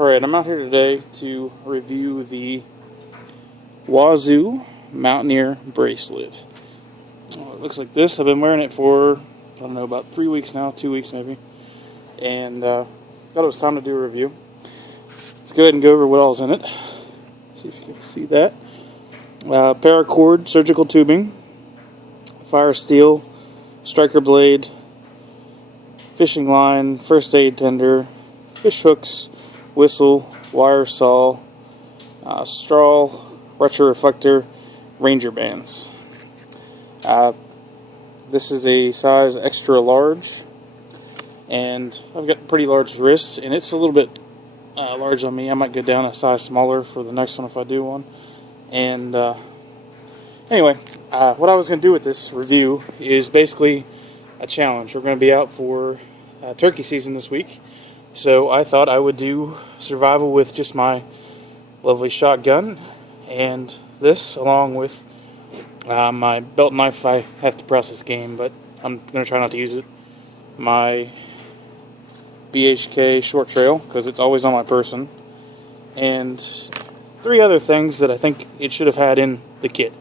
Alright, I'm out here today to review the Wazoo Mountaineer Bracelet. It looks like this. I've been wearing it for, I don't know, about 3 weeks now, 2 weeks maybe. And thought it was time to do a review. Let's go ahead and go over what all's in it. See if you can see that. Paracord surgical tubing, fire steel, striker blade, fishing line, first aid tender, fish hooks, whistle, wire saw, straw, retroreflector, ranger bands. This is a size extra large, and I've got pretty large wrists, and it's a little bit large on me. I might go down a size smaller for the next one if I do one. And anyway, what I was going to do with this review is basically a challenge. We're going to be out for turkey season this week, so I thought I would do survival with just my lovely shotgun and this, along with my belt knife. I have to process game, but I'm going to try not to use it. My BHK short trail, because it's always on my person, and 3 other things that I think it should have had in the kit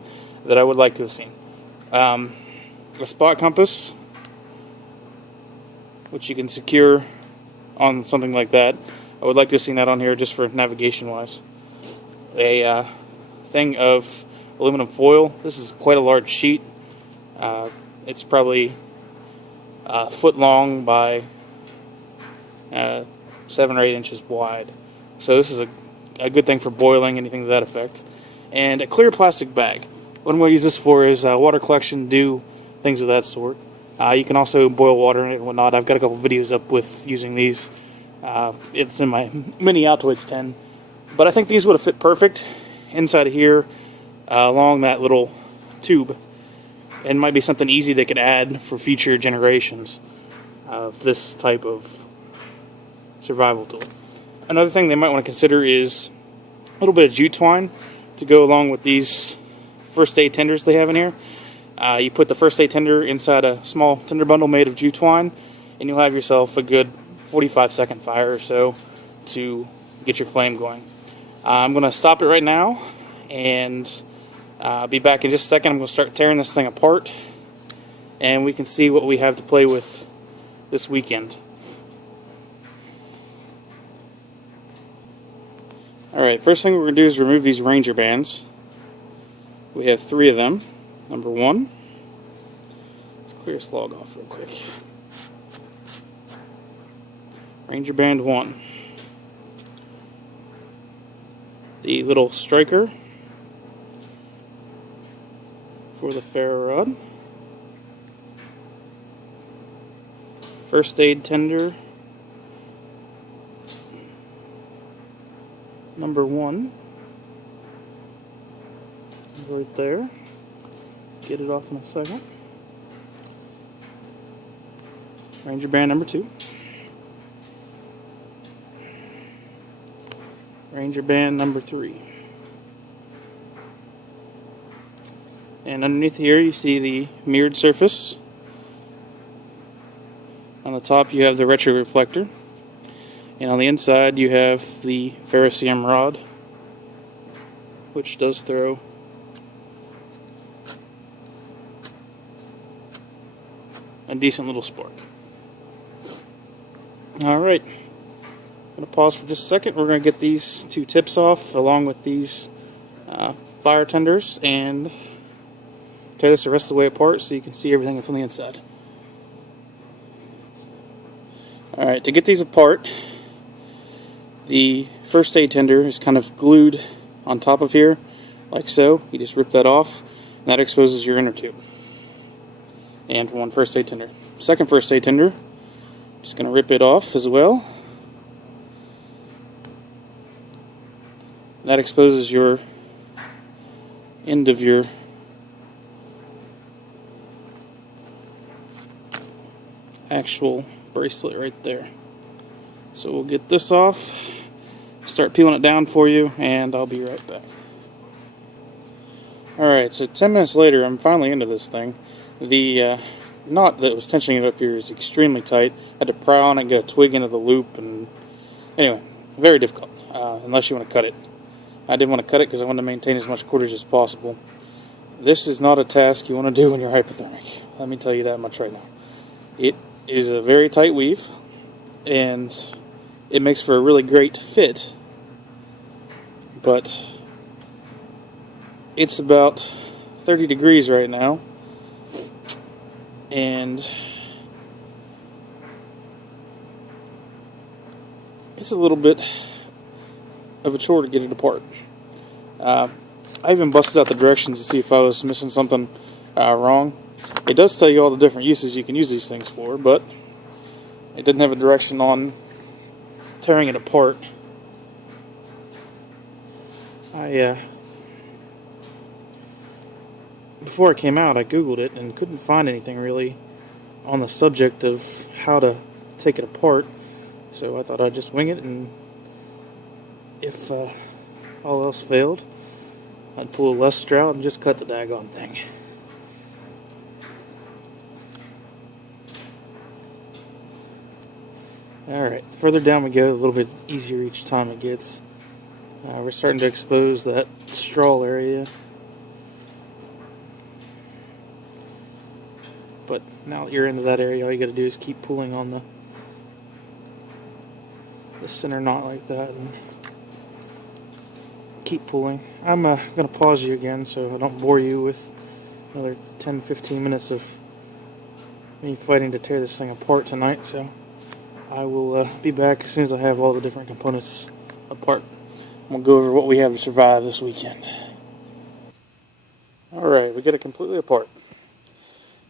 that I would like to have seen. A spot compass, which you can secure on something like that. I would like to have seen that on here just for navigation wise. A thing of aluminum foil. This is quite a large sheet. It's probably a foot long by 7 or 8 inches wide. So this is a good thing for boiling, anything to that effect. And a clear plastic bag. What I'm going to use this for is water collection, dew, things of that sort. You can also boil water in it and whatnot. I've got a couple videos up with using these. It's in my mini Altoids 10. But I think these would have fit perfect inside of here along that little tube. And might be something easy they could add for future generations of this type of survival tool. Another thing they might want to consider is a little bit of jute twine to go along with these first aid tenders they have in here. You put the first aid tender inside a small tender bundle made of jute twine, and you'll have yourself a good 45-second fire or so to get your flame going. I'm going to stop it right now, and be back in just a second. I'm going to start tearing this thing apart, and we can see what we have to play with this weekend. Alright, first thing we're going to do is remove these ranger bands. We have 3 of them. Number 1. Let's clear this log off real quick. Ranger band 1. The little striker for the ferro rod. First aid tender number 1. Right there. Get it off in a second. Ranger band number 2. Ranger band number 3. And underneath here you see the mirrored surface. On the top you have the retroreflector. And on the inside you have the ferrocerium rod, which does throw a decent little spark. Alright, I'm going to pause for just a second. We're going to get these 2 tips off along with these fire tenders and tear this the rest of the way apart so you can see everything that's on the inside. Alright, to get these apart, the first aid tender is kind of glued on top of here, like so. You just rip that off, and that exposes your inner tube. And 1 first aid tender. Second first aid tender, just going to rip it off as well. That exposes your end of your actual bracelet right there. So we'll get this off, start peeling it down for you, and I'll be right back. Alright, so 10 minutes later, I'm finally into this thing. The knot that was tensioning it up here is extremely tight. I had to pry on it and get a twig into the loop, and anyway, Very difficult, unless you want to cut it. I didn't want to cut it because I wanted to maintain as much cordage as possible. This is not a task you want to do when you're hypothermic. Let me tell you that much right now. It is a very tight weave, and it makes for a really great fit, but it's about 30 degrees right now, and it's a little bit of a chore to get it apart. I even busted out the directions to see if I was missing something wrong. It does tell you all the different uses you can use these things for, but it didn't have a direction on tearing it apart. Before I came out, I googled it and couldn't find anything really on the subject of how to take it apart, so I thought I'd just wing it, and if all else failed, I'd pull a Lester out and just cut the daggone thing. Alright, further down we go, a little bit easier each time it gets. We're starting to expose that straw area. But now that you're into that area, all you gotta do is keep pulling on the center knot like that, and keep pulling. I'm gonna pause you again so I don't bore you with another 10-15 minutes of me fighting to tear this thing apart tonight, so I will be back as soon as I have all the different components apart. I'm gonna go over what we have to survive this weekend. Alright, we get it completely apart.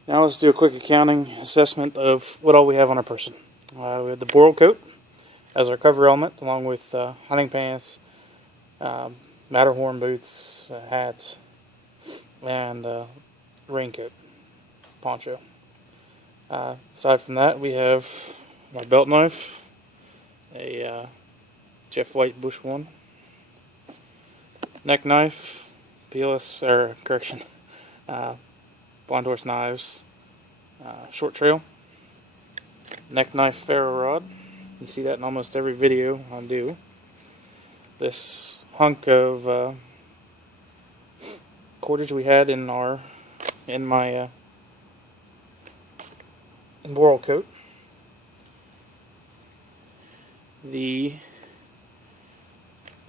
Now let's do a quick accounting assessment of what all we have on our person. We have the boral coat as our cover element, along with hunting pants, Matterhorn boots, hats, and raincoat, poncho. Aside from that, we have my belt knife, a Jeff White Bush one, neck knife, PLS, or correction, Blind Horse knives, short trail, neck knife ferro rod. You see that in almost every video I do. This hunk of cordage we had in my boral coat. The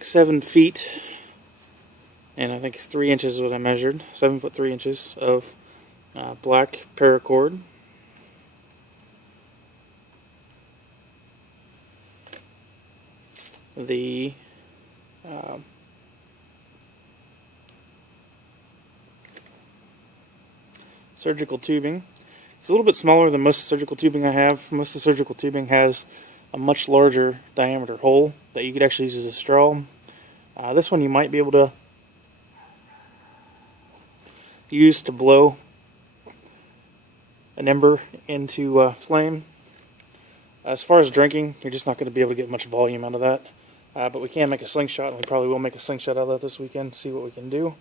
7 feet, and I think it's 3 inches is what I measured. 7 foot 3 inches of black paracord. The surgical tubing. It's a little bit smaller than most of the surgical tubing I have. Most of the surgical tubing has a much larger diameter hole that you could actually use as a straw. This one you might be able to use to blow an ember into flame. As far as drinking, you're just not going to be able to get much volume out of that. But we can make a slingshot, and we probably will make a slingshot out of that this weekend, see what we can do.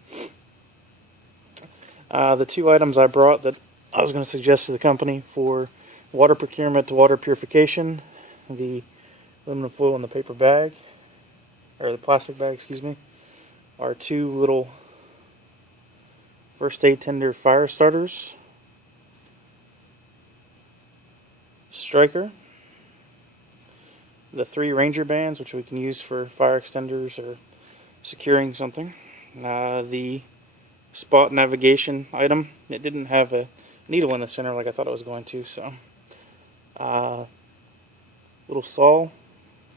The 2 items I brought that I was going to suggest to the company for water procurement to water purification, the aluminum foil and the paper bag, or the plastic bag, excuse me, are 2 little first aid tender fire starters, striker, the 3 Ranger bands, which we can use for fire extenders or securing something, the spot navigation item. It didn't have a needle in the center like I thought it was going to, so little saw.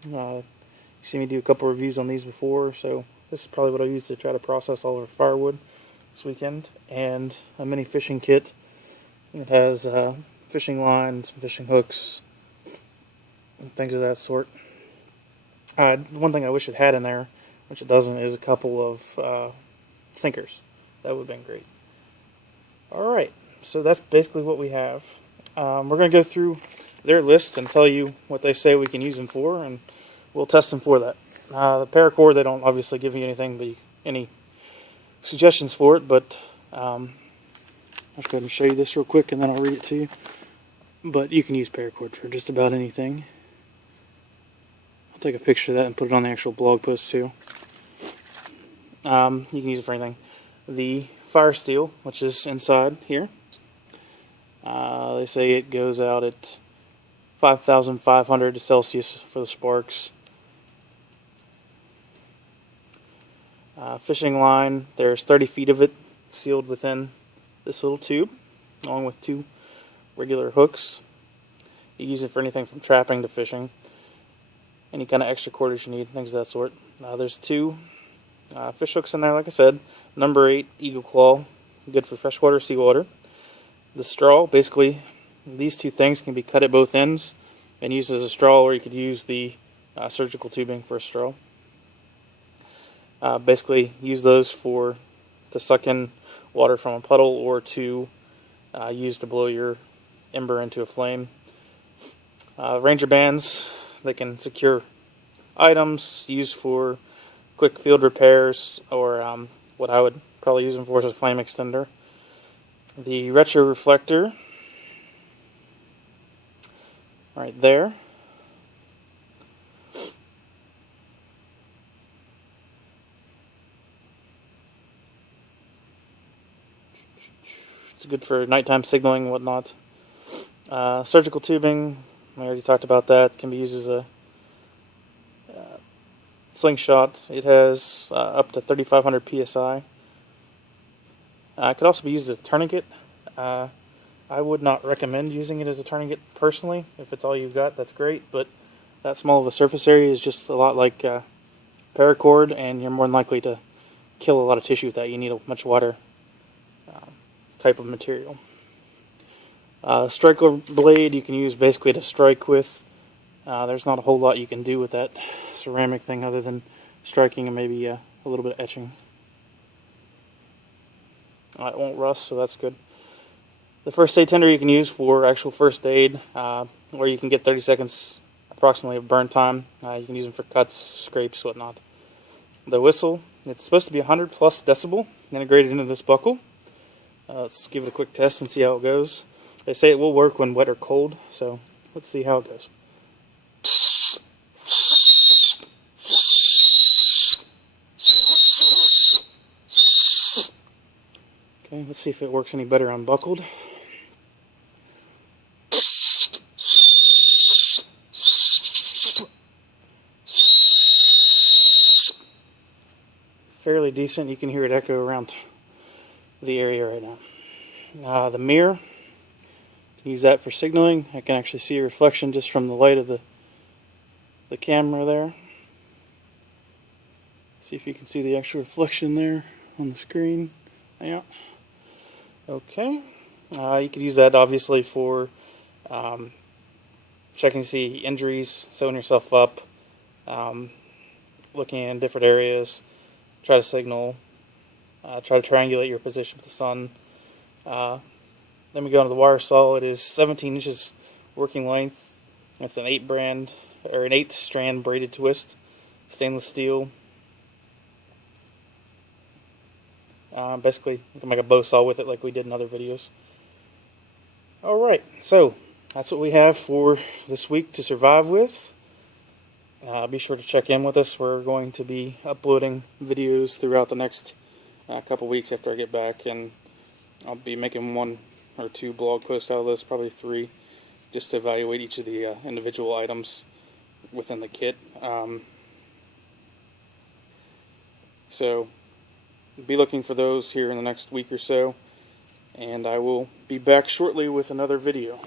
You've seen me do a couple reviews on these before, so this is probably what I use to try to process all of our firewood this weekend. And a mini fishing kit. It has fishing lines, fishing hooks, and things of that sort. One thing I wish it had in there, which it doesn't, is a couple of sinkers. That would have been great. Alright, so that's basically what we have. We're going to go through their list and tell you what they say we can use them for, and we'll test them for that. The Paracord, they don't obviously give you anything, but any suggestions for it, but I'll go ahead and show you this real quick and then I'll read it to you. But you can use Paracord for just about anything. take a picture of that and put it on the actual blog post too. You can use it for anything. The fire steel, which is inside here, they say it goes out at 5,500 Celsius for the sparks. Fishing line, there's 30 feet of it sealed within this little tube, along with 2 regular hooks. You use it for anything from trapping to fishing. Any kind of extra quarters you need, things of that sort. There's 2 fish hooks in there, like I said. Number 8 Eagle Claw, good for freshwater, seawater. The straw, basically, these 2 things can be cut at both ends and used as a straw, or you could use the surgical tubing for a straw. Basically, use those to suck in water from a puddle, or to use to blow your ember into a flame. Ranger bands, they can secure items, used for quick field repairs, or what I would probably use them for is a flame extender. The retro reflector, right there. It's good for nighttime signaling and whatnot. Surgical tubing, I already talked about that. It can be used as a slingshot. It has up to 3,500 psi. It could also be used as a tourniquet. I would not recommend using it as a tourniquet personally. If it's all you've got, that's great, but that small of a surface area is just a lot like Paracord, and you're more than likely to kill a lot of tissue with that. You need a much wider type of material. Striker blade you can use basically to strike with. There's not a whole lot you can do with that ceramic thing other than striking and maybe a little bit of etching. It won't rust, so that's good. The first aid tender you can use for actual first aid, where you can get 30 seconds approximately of burn time. You can use them for cuts, scrapes, whatnot. The whistle, it's supposed to be 100 plus decibel integrated into this buckle. Let's give it a quick test and see how it goes. They say it will work when wet or cold, so let's see how it goes. Okay, let's see if it works any better unbuckled. Fairly decent. You can hear it echo around the area right now. The mirror, you can use that for signaling. I can actually see a reflection just from the light of the camera there. See if you can see the actual reflection there on the screen. Yeah. Okay. You could use that obviously for checking to see injuries, sewing yourself up, looking in different areas, try to signal, try to triangulate your position with the sun. Then we go into the wire saw. It is 17 inches working length. It's an 8 strand braided twist, stainless steel. Basically, you can make a bow saw with it like we did in other videos. Alright, so that's what we have for this week to survive with. Be sure to check in with us. We're going to be uploading videos throughout the next couple weeks after I get back, and I'll be making 1 or 2 blog posts out of this, probably 3, just to evaluate each of the individual items within the kit. So be looking for those here in the next week or so, and I will be back shortly with another video.